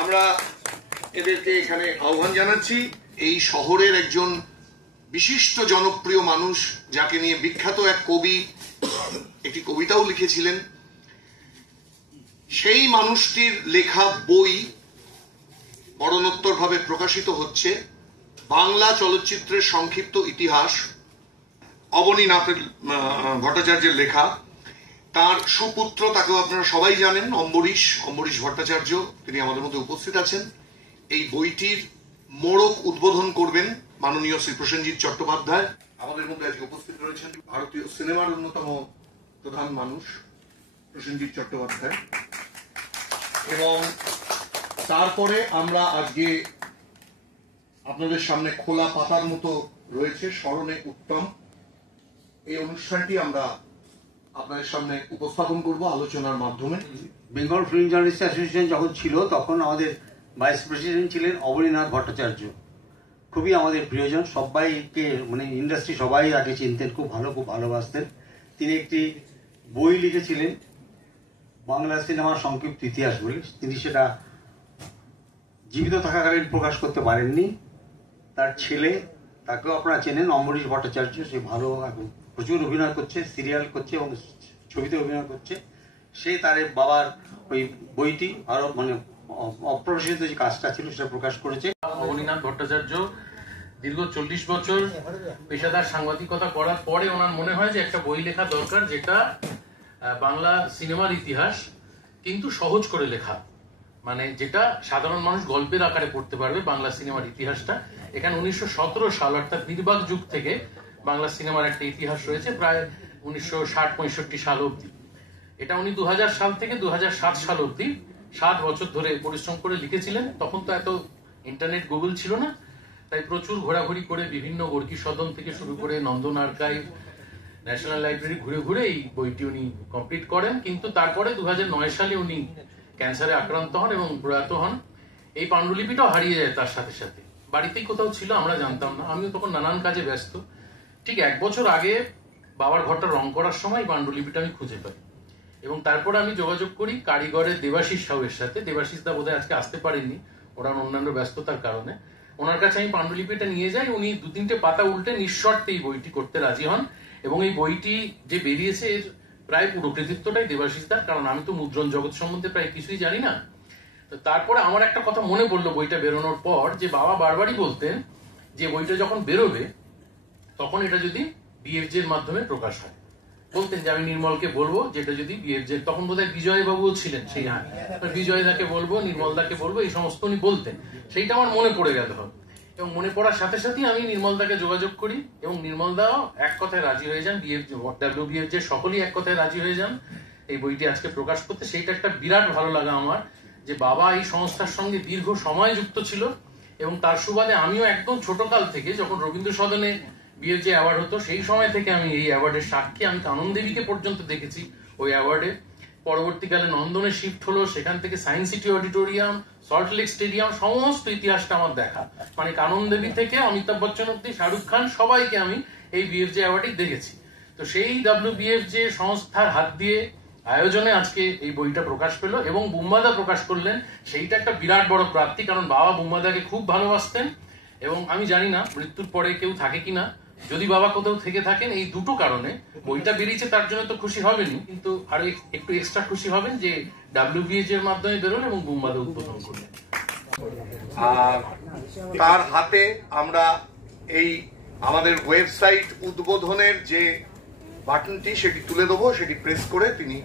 আমরা এদেরকে এখানে আহ্বান জানাচ্ছি। এই শহরের একজন বিশিষ্ট জনপ্রিয় মানুষ, যাকে নিয়ে বিখ্যাত এক কবি একটি কবিতাও লিখেছিলেন, সেই মানুষটির লেখা বই মরণোত্তরভাবে প্রকাশিত হচ্ছে। বাংলা চলচ্চিত্রের সংক্ষিপ্ত ইতিহাস, অবনীনাথ ভট্টাচার্যের লেখা। তার সুপুত্র, তাকেও আপনারা সবাই জানেন, অম্বরীশ ভট্টাচার্য, তিনি আমাদের মধ্যে উপস্থিত আছেন। এই বইটির মোড়ক উদ্বোধন করবেন মাননীয় শ্রী প্রসেনজিৎ চট্টোপাধ্যায়। আমাদের মধ্যে আজকে উপস্থিত রয়েছেন ভারতীয় সিনেমার অন্যতম প্রধান মানুষ প্রসেনজিৎ চট্টোপাধ্যায়। এবং তারপরে আমরা আজকে আপনাদের সামনে খোলা পাতার মতো রয়েছে স্মরণে উত্তম, এই অনুষ্ঠানটি আমরা আপনাদের সামনে উপস্থাপন করব আলোচনার মাধ্যমে। বেঙ্গল ফিল্ম জার্নালিস্ট অ্যাসোসিয়েশন যখন ছিল তখন আমাদের ভাইস প্রেসিডেন্ট ছিলেন অবনীনাথ ভট্টাচার্য, খুবই আমাদের প্রিয়জন। সবাইকে মানে ইন্ডাস্ট্রি সবাই আগে চিনতেন, খুব ভালোবাসতেন। তিনি একটি বই লিখেছিলেন বাংলা সিনেমার সংক্ষিপ্ত ইতিহাস বলে। তিনি সেটা জীবিত থাকাকালীন প্রকাশ করতে পারেননি। তার ছেলে, তাকেও আপনারা চেনেন, অম্বরীশ ভট্টাচার্য, সে ভালো এখন প্রচুর অভিনয় করছে, সিরিয়াল করছে এবং ছবিতে অভিনয় করছে। সে তার বাবার ওই বইটি আরো মানে অপ্রকাশিত যে কাজটা ছিল সেটা প্রকাশ করেছে। অবনীনাথ ভট্টাচার্য দীর্ঘ 40 বছর পেশাদার সাংবাদিকতা করার পরে ওনার মনে হয় যে একটা বই লেখা দরকার, যেটা বাংলা সিনেমার ইতিহাস কিন্তু সহজ করে লেখা, মানে যেটা সাধারণ মানুষ গল্পের আকারে পড়তে পারবে বাংলা সিনেমার ইতিহাসটা। এখানে 1917 সাল অর্থাৎ নির্বাক যুগ থেকে বাংলা সিনেমার একটা ইতিহাস রয়েছে, প্রায় 1960-65 সাল অব্দি। এটা উনি 2000 সাল থেকে 2007 সাল অব্দি 7 বছর ধরে পরিশ্রম করে লিখেছিলেন। তখন তো এত ইন্টারনেট গুগল ছিল না, তাই প্রচুর ঘোরাঘুরি করে বিভিন্ন বর্গী সদন থেকে শুরু করে নন্দন আর্কাইভ, ন্যাশনাল লাইব্রেরি ঘুরে ঘুরে এই বইটি উনি কমপ্লিট করেন। কিন্তু তারপরে 2009 সালে উনি ক্যান্সারে আক্রান্ত হন এবং প্রয়াত হন। এই পাণ্ডুলিপিটাও হারিয়ে যায় তার সাথে সাথে। বাড়িতেই কোথাও ছিল, আমরা জানতাম না, আমিও তখন নানান কাজে ব্যস্ত। ঠিক 1 বছর আগে বাবার ঘরটা রং করার সময় পাণ্ডুলিপিটা আমি খুঁজে পাই এবং তারপরে আমি যোগাযোগ করি কারিগরের দেবাশিস সাউয়ের সাথে। দেবাশিস দা বোধহয় আজকে আসতে পারেননি, ওরা অন্যান্য ব্যস্ততার কারণে। ওনার কাছে আমি পাণ্ডুলিপিটা নিয়ে যাই, উনি 2-3টে পাতা উল্টে নিঃশর্তে এই বইটি করতে রাজি হন এবং এই বইটি যে বেরিয়েছে এর প্রায় পুরো কৃতিত্বটাই দেবাশিস দার, কারণ আমি তো মুদ্রণ জগৎ সম্বন্ধে প্রায় কিছুই জানি না। তো তারপরে আমার একটা কথা মনে পড়লো বইটা বেরোনোর পর, যে বাবা বারবারই বলতেন যে বইটা যখন বেরোবে তখন এটা যদি বিএফজে এর মাধ্যমে প্রকাশ হয়। বলতেন যে আমি নির্মলকে বলবো যেটা যদি বিএফজে, তখন বোধহয় বিজয় বাবুও ছিলেন সেই, হ্যাঁ বিজয় দাকে বলবো, নির্মল দাকে বলবো, এই সমস্ত উনি বলতেন। সেইটা আমার মনে পড়ে গেল এবং মনে পড়ার সাথে সাথে আমি নির্মল দাকে যোগাযোগ করি এবং নির্মল দাও এক কথায় রাজি হয়ে যান। WBFJ সকলেই এক কথায় রাজি হয়ে যান এই বইটি আজকে প্রকাশ করতে। সেইটা একটা বিরাট ভালো লাগা আমার, যে বাবা এই সংস্থার সঙ্গে দীর্ঘ সময় যুক্ত ছিল এবং তার সুবাদে আমিও একদম ছোটকাল থেকে যখন রবীন্দ্র সদনে বিএফজে অ্যাওয়ার্ড হতো সেই সময় থেকে আমি এই অ্যাওয়ার্ডের সাক্ষী। আমি কানন দেবীকে পর্যন্ত দেখেছি ওই অ্যাওয়ার্ডে। পরবর্তীকালে নন্দনে শিফট হলো, সেখান থেকে science city auditorium, salt lake stadium, সমস্ত ইতিহাসটা আমার দেখা। মানে কানন দেবী থেকে অমিতাভ বচ্চন অব্দি, শাহরুখ খান, সবাইকে আমি এই বিএফজে অ্যাওয়ার্ডে দেখেছি। তো সেই WBFJ সংস্থার হাত দিয়ে আয়োজনে আজকে এই বইটা প্রকাশ পেল এবং বুম্বাদা প্রকাশ করলেন। সেইটা একটা বিরাট বড় প্রাপ্তি, কারণ বাবা বুম্বাদাকে খুব ভালোবাসতেন এবং আমি জানি না মৃত্যুর পরে কেউ থাকে কিনা, যদি বাবা কোথাও থেকে থাকেন, এই দুটো কারণে বইটা বেরিয়েছে তার জন্য তো খুশি হবেনই, কিন্তু আরো একটু এক্সট্রা খুশি হবেন যে WBFJ এর মাধ্যমে বেরোল এবং বুম্বাদা উদ্বোধন করলেন। আর তার হাতে আমরা এই আমাদের ওয়েবসাইট উদ্বোধনের যে বাটনটি সেটি তুলে দেবো, সেটি প্রেস করে তিনি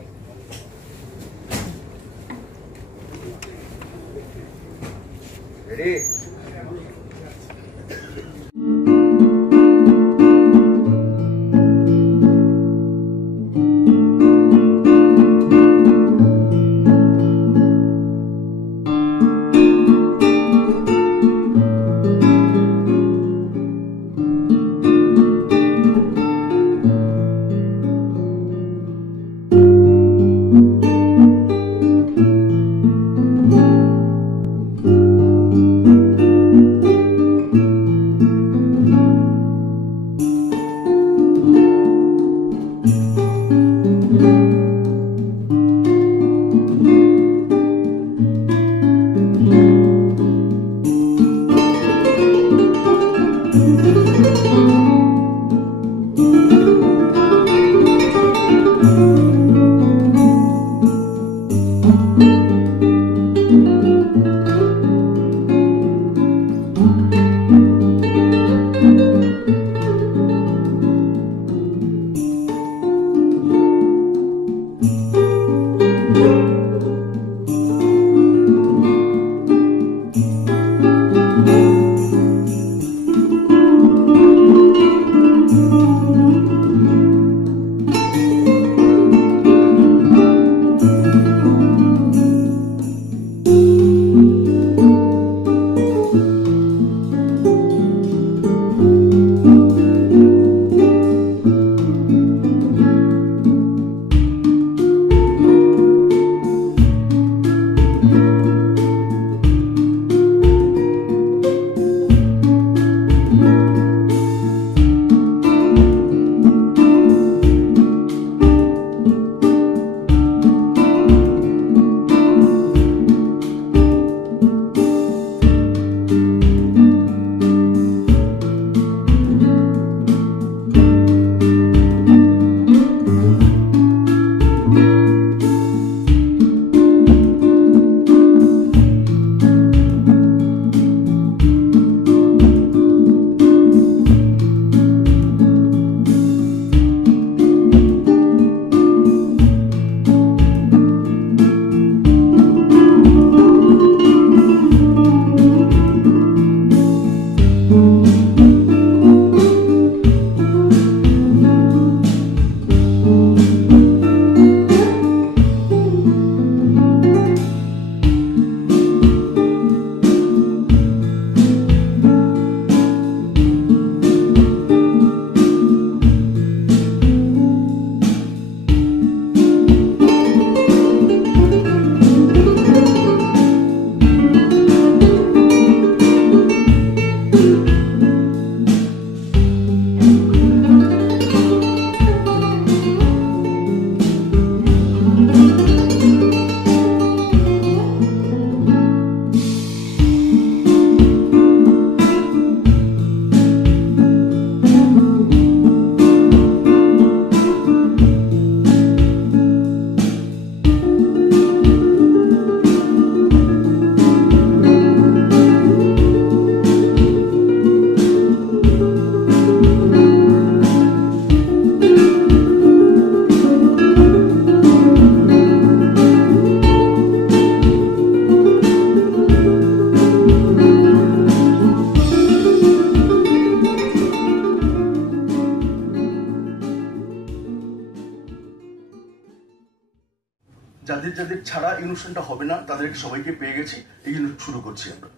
অনুষ্ঠানটা হবে না, তাদেরকে সবাইকে পেয়ে গেছি, এই জন্য শুরু করছি আমরা।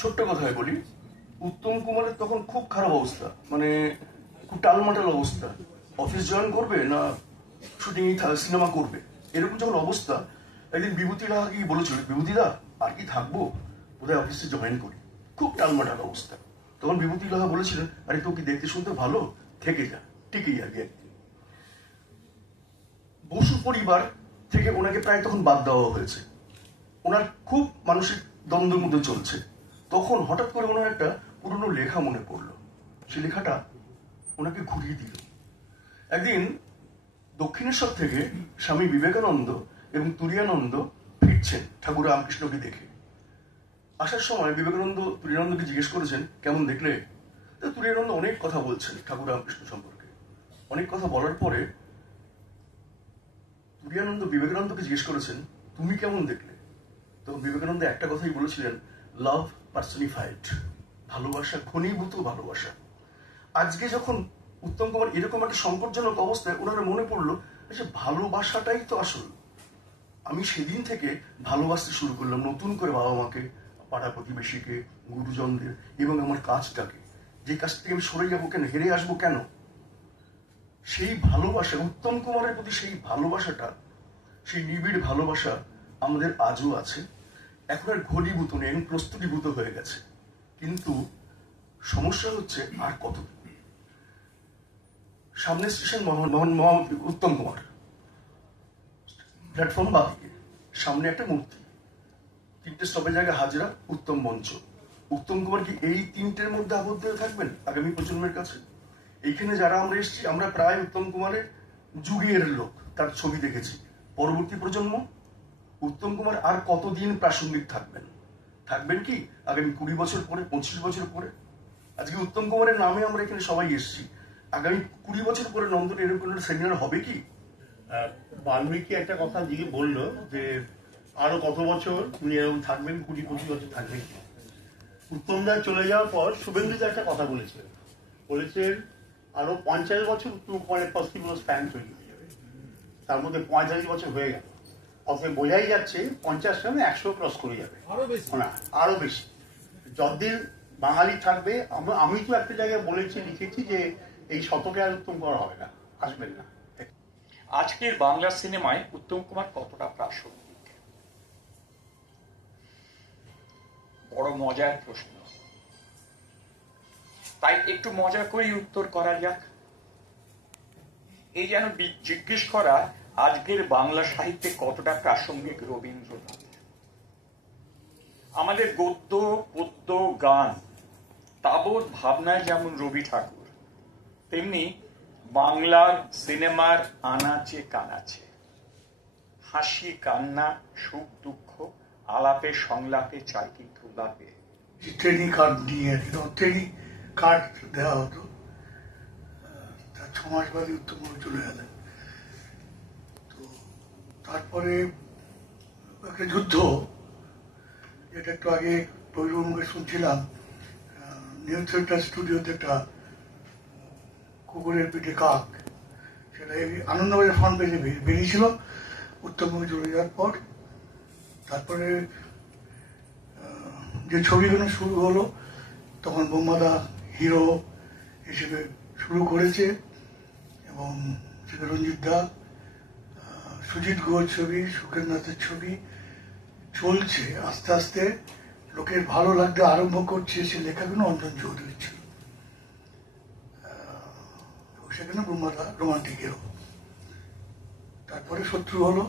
ছোট্ট কথায় বলি, উত্তম কুমারের তখন খুব খারাপ অবস্থা, মানে খুব টালমাটাল অবস্থা। অফিস জয়েন করবে না শুটিং সিনেমা করবে, এরকম যখন অবস্থা, একদিন বিভূতি রাহা কি বলেছিল, বিভূতিদা আর কি থাকবো, বোধহয় অফিসে জয়েন করি। খুব টালমাটাল অবস্থা। তখন বিভূতি রাহা বলেছিলেন, আরে তো কি দেখতে শুনতে ভালো, থেকে যা, টিকেই আগে একদিন। বসু পরিবার থেকে ওনাকে প্রায় তখন বাদ দেওয়া হয়েছে। ওনার খুব মানসিক দ্বন্দ্বের মধ্যে চলছে। তখন হঠাৎ করে ওনার একটা পুরনো লেখা মনে পড়লো। সেই লেখাটা ওনাকে ঘুরিয়ে দিল। একদিন দক্ষিণেশ্বর থেকে স্বামী বিবেকানন্দ এবং তুরিয়ানন্দ ফিরছেন ঠাকুর রামকৃষ্ণকে দেখে। আসার সময় বিবেকানন্দ তুরিয়ানন্দকে জিজ্ঞেস করেছেন, কেমন দেখলে? তুরিয়ানন্দ অনেক কথা বলছেন ঠাকুর রামকৃষ্ণ সম্পর্কে। অনেক কথা বলার পরে তুরিয়ানন্দ বিবেকানন্দকে জিজ্ঞেস করেছেন, তুমি কেমন দেখলে? তখন বিবেকানন্দ একটা কথাই বলেছিলেন, লাভ পার্সনিফাইড, ভালোবাসা, ঘনীভূত ভালোবাসা। আজকে যখন উত্তম কুমার এরকম একটা সংকটজনক অবস্থায়, ওনার মনে পড়লো যে ভালোবাসাটাই তো আসল। আমি সেদিন থেকে ভালোবাসতে শুরু করলাম নতুন করে, বাবা মাকে, পাড়া প্রতিবেশীকে, গুরুজনদের এবং আমার কাজটাকে। যে কাজ থেকে আমি সরে যাবো কেন, হেরে আসবো কেন? সেই ভালোবাসা, উত্তম কুমারের প্রতি সেই ভালোবাসাটা, সেই নিবিড় ভালোবাসা আমাদের আজও আছে। এখন আর ঘনীভূত নেই, প্রস্তুতিভূত হয়ে গেছে। কিন্তু সমস্যা হচ্ছে আর কতদিন। সামনে স্টেশন উত্তম কুমার, প্ল্যাটফর্ম বাদিকে সামনে একটা মূর্তি, 3টে স্টপের জায়গায় হাজরা, উত্তম মঞ্চ। উত্তম কুমার কি এই 3টের মধ্যে আবদ্ধ হয়ে থাকবেন আগামী প্রজন্মের কাছে? এইখানে যারা আমরা এসেছি, আমরা প্রায় উত্তম কুমারের যুগের লোক, তার ছবি দেখেছি। পরবর্তী প্রজন্ম, উত্তম কুমার আর কতদিন প্রাসঙ্গিক থাকবেন? থাকবেন কি আগামী 20 বছর পরে, 25 বছর পরে? আজকে উত্তম কুমারের নামে আমরা এখানে সবাই এসেছি, আগামী 20 বছর পরে নন্দন এরকম সেমিনার হবে কি? বাল্মীকি একটা কথা দিয়ে বললো যে আরো কত বছর উনি এরকম থাকবেন, 20-25 বছর থাকবেন। উত্তম দা চলে যাওয়ার পর শুভেন্দু দা একটা কথা বলেছেন, আরো 50 বছর উত্তম কুমারের পসিবল স্প্যান তৈরি হয়ে যাবে। তার মধ্যে 45 বছর হয়ে গেল, অতএব বোঝাই যাচ্ছে 50 সামনে 100 ক্রস করে যাবে, না আরো বেশি। যতদিন বাঙালি থাকবে, আমি তো একটা জায়গায় বলেছি, লিখেছি যে এই শতকে আর উত্তম কুমার হবে না, আসবেন না। আজকের বাংলা সিনেমায় উত্তম কুমার কতটা প্রাসঙ্গিক? বড় মজার প্রশ্ন, তাই একটু মজা করেই উত্তর করা যাক। এই যেন জিজ্ঞেস করা, আজকের বাংলা সাহিত্যে কতটা প্রাসঙ্গিক রবীন্দ্রনাথ। আমাদের গদ্য, পদ্য, গান, তাবৎ ভাবনায় যেমন রবি ঠাকুর, তেমনি বাংলার সিনেমার আনাচে কানাচে, হাসি কান্না, সুখ দুঃখ, আলাপে সংলাপে, চাই কিন্তু লাপে। ট্রেনিং কার্ড নিয়ে ট্রেনিং কার্ড দেওয়া হতো, তার 6 মাস বাদে উত্তম চলে গেলেন। তো তারপরে একটা যুদ্ধ, যেটা একটু আগে মুখে শুনছিলাম, নিউ থিয়েটার স্টুডিওতে একটা কুকুরের পিঠে কাক, সেটা আনন্দবাজার ফান্ড পেজে বেরিয়েছিল উত্তমবঙ্গে চলে যাওয়ার পর। তারপরে যে ছবিগুলো শুরু হলো, তখন বোম্মাদা হিরো হিসেবে শুরু করেছে, এবং সেটা রঞ্জিত দা, সুজিত গুহর ছবি, সুখেন্দ্রনাথের ছবি চলছে। আস্তে আস্তে লোকের ভালো লাগতে আরম্ভ করছে। সে লেখাগুলো অঞ্জন চৌধুরী ছিল, সেখানে বোম্মাদা রোমান্টিক হিরো। তারপরে শত্রু হলো,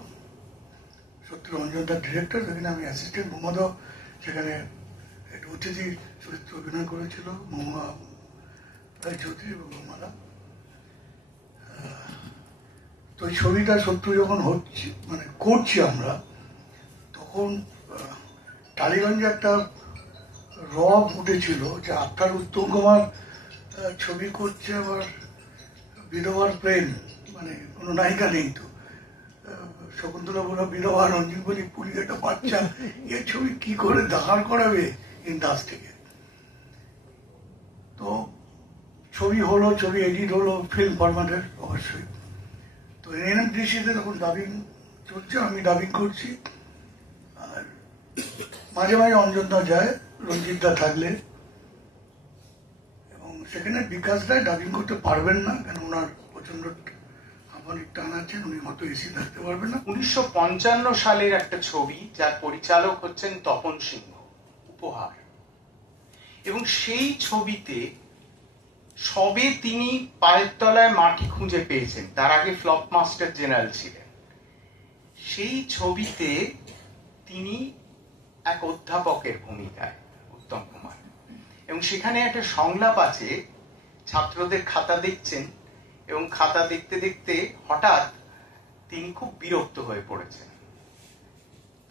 শত্রু অঞ্জন দার ডিরেক্টর, সেখানে আমি অ্যাসিস্ট্যান্ট। বোম্মাদা সেখানে একটু অতিথি চরিত্র অভিনয় করেছিল, মহুয়া রায়চৌধুরী এবং বোম্মাদা। তো এই ছবিটা শত্রু যখন হচ্ছে, মানে করছি আমরা, তখন টালিগঞ্জে একটা রব উঠেছিল যে আপনার উত্তম কুমার ছবি করছে, আবার বিধবার প্রেম, মানে কোনো নায়িকা নেই। তো শকুন্তলা বলা বিধবা, রঞ্জিত বলি পুরীর একটা বাচ্চা, এর ছবি কি করে দাঁড় করাবে ইন্ডাস্ট্রিকে? তো ছবি হলো, ছবি এডিট হলো ফিল্ম ফরম্যাটের অবশ্যই। তো এনএমডিসিতে তখন ডাবিং চলছে, আমি ডাবিং করছি। আর মাঝে মাঝে অঞ্জনদা যায়, রঞ্জিতদা থাকলে। এবং সেখানে বিকাশ রায় ডাবিং করতে পারবেন না, কেন ওনার প্রচন্ড হাঁপানির টান আছেন, উনি হয়তো এসি থাকতে পারবেন না। 1955 সালের একটা ছবি, যার পরিচালক হচ্ছেন তপন সিংহ, উপহার। এবং সেই ছবিতে সবে তিনি পায়ের তলায় মাটি খুঁজে পেয়েছেন, তার আগে ফ্লপ মাস্টার জেনারেল ছিলেন। সেই ছবিতে তিনি এক অধ্যাপকের ভূমিকায়, উত্তম কুমার। এবং সেখানে একটা সংলাপ আছে, ছাত্রদের খাতা দেখছেন এবং খাতা দেখতে দেখতে হঠাৎ তিনি খুব বিরক্ত হয়ে পড়েছেন।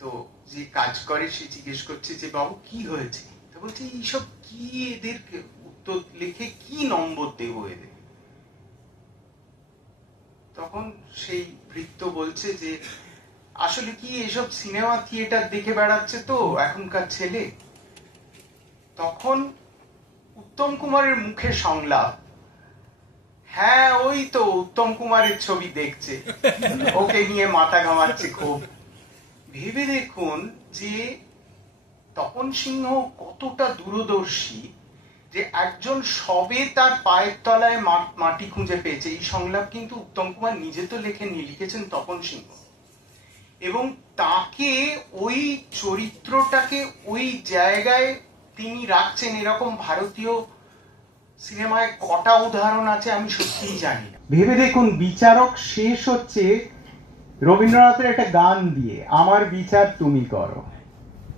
তো যে কাজ করে সে জিজ্ঞেস করছে যে বাবু কি হয়েছে, তো বলছে এইসব কি, এদের উত্তর লিখে কি নম্বর দেবো এদের। তখন সেই ভৃত্য বলছে যে আসলে কি এসব সিনেমা থিয়েটার দেখে বেড়াচ্ছে তো এখনকার ছেলে। তখন উত্তম কুমারের মুখে সংলাপ, হ্যাঁ ওই তো উত্তম কুমারের ছবি দেখছে, ওকে নিয়ে মাথা ঘামাচ্ছে খুব। ভেবে দেখুন যে তপন সিংহ কতটা দূরদর্শী, যে একজন সবে তার পায়ের তলায় মাটি খুঁজে পেয়েছে। এই সংলাপ কিন্তু উত্তম কুমার নিজে তো লেখেননি, লিখেছেন তপন সিংহ। এবং তাকে ওই চরিত্রটাকে ওই জায়গায় তিনি রাখছেন, এরকম ভারতীয় সিনেমায় কটা উদাহরণ আছে আমি সত্যিই জানি না। ভেবে দেখুন, বিচারক শেষ হচ্ছে রবীন্দ্রনাথের একটা গান দিয়ে, আমার বিচার তুমি করো।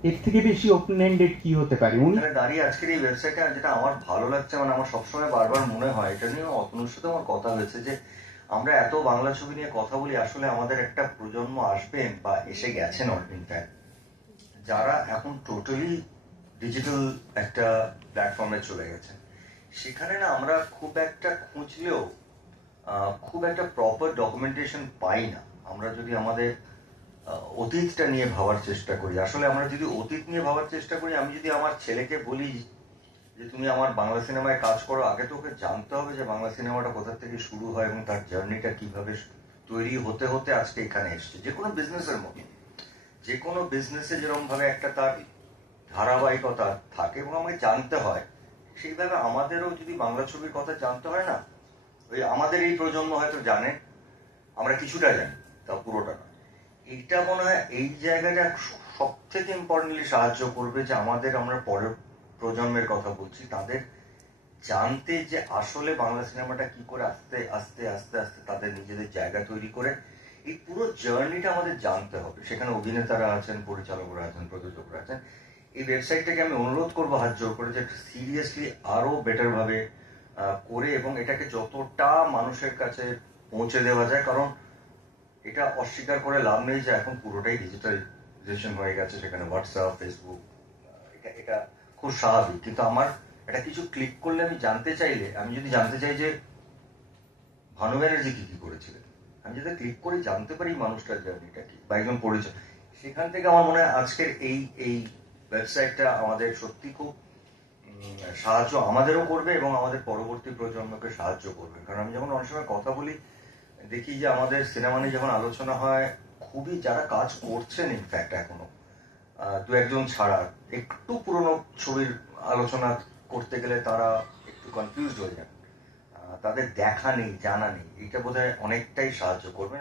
এর থেকে বেশি ওপেন এন্ডেড কি হতে পারে? উনি দাঁড়িয়ে আজকের এই ওয়েবসাইটে যেটা আমার ভালো লাগছে, মানে আমার সবসময় বারবার মনে হয়, এটা নিয়ে অতনুর সাথে আমার কথা হয়েছে, যে আমরা এত বাংলা ছবি নিয়ে কথা বলি, আসলে আমাদের একটা প্রজন্ম আসবে বা এসে গেছেন ইনফ্যাক্ট, যারা এখন টোটালি ডিজিটাল একটা প্ল্যাটফর্মে চলে গেছে। সেখানে না আমরা খুব একটা খুঁজলেও খুব একটা প্রপার ডকুমেন্টেশন পাই না। আমরা যদি আমাদের অতীতটা নিয়ে ভাবার চেষ্টা করি, আসলে আমরা যদি অতীত নিয়ে ভাবার চেষ্টা করি, আমি যদি আমার ছেলেকে বলি যে তুমি আমার বাংলা সিনেমায় কাজ করো, আগে তো ওকে জানতে হবে যে বাংলা সিনেমাটা কোথা থেকে শুরু হয় এবং তার জার্নিটা কিভাবে তৈরি হতে হতে আজকে এখানে এসছে। যে কোনো বিজনেসের মতো, যে কোনো বিজনেসে যেরকম ভাবে একটা তার ধারাবাহিকতা থাকে এবং আমাকে জানতে হয়, সেইভাবে আমাদেরও যদি বাংলা ছবির কথা জানতে হয় না, ওই আমাদের এই প্রজন্ম হয়তো জানে, আমরা কিছুটা জানি, তা পুরোটা না। এইটা মনে হয় এই জায়গাটা সব থেকে ইম্পর্টেন্টলি সাহায্য করবে, যে আমাদের, আমরা পরের প্রজন্মের কথা বলছি, তাদের জানতে যে আসলে বাংলা সিনেমাটা কি করে আস্তে আস্তে আস্তে আস্তে তাদের নিজেদের জায়গা তৈরি করে, এই পুরো জার্নিটা আমাদের জানতে হবে। সেখানে অভিনেতারা আছেন, পরিচালকরা আছেন, প্রযোজকরা আছেন। এই ওয়েবসাইটটাকে আমি অনুরোধ করবো হাত জোর করে, যে সিরিয়াসলি আরো বেটার ভাবে করে এবং এটাকে যতটা মানুষের কাছে পৌঁছে দেওয়া যায়, কারণ এটা অস্বীকার করে লাভ নেই যে এখন পুরোটাই ডিজিটালাইজেশন হয়ে গেছে। সেখানে হোয়াটসঅ্যাপ, ফেসবুক, এটা খুব স্বাভাবিক। কিন্তু আমার এটা কিছু ক্লিক করলে আমি জানতে চাইলে, আমি যদি জানতে চাই যে ভানু ব্যানার্জি কি কি করেছিলেন, আমি যদি ক্লিক করে জানতে পারি মানুষটার জার্নিটা কি বা একজন পরিচয়, সেখান থেকে আমার মনে হয় আজকের এই ওয়েবসাইটটা আমাদের সত্যি খুব সাহায্য আমাদেরও করবে এবং আমাদের পরবর্তী প্রজন্মকে সাহায্য করবে। কারণ আমি যখন অনেক সময় কথা বলি, দেখি যে আমাদের সিনেমা নিয়ে যখন আলোচনা হয়, খুবই যারা কাজ করছেন ইনফ্যাক্ট এখনো দু একজন ছাড়া, একটু পুরনো ছবির আলোচনা করতে গেলে তারা একটু কনফিউজড হয়ে যান, তাদের দেখা নেই, জানা নেই। এটা বোধহয় অনেকটাই সাহায্য করবে।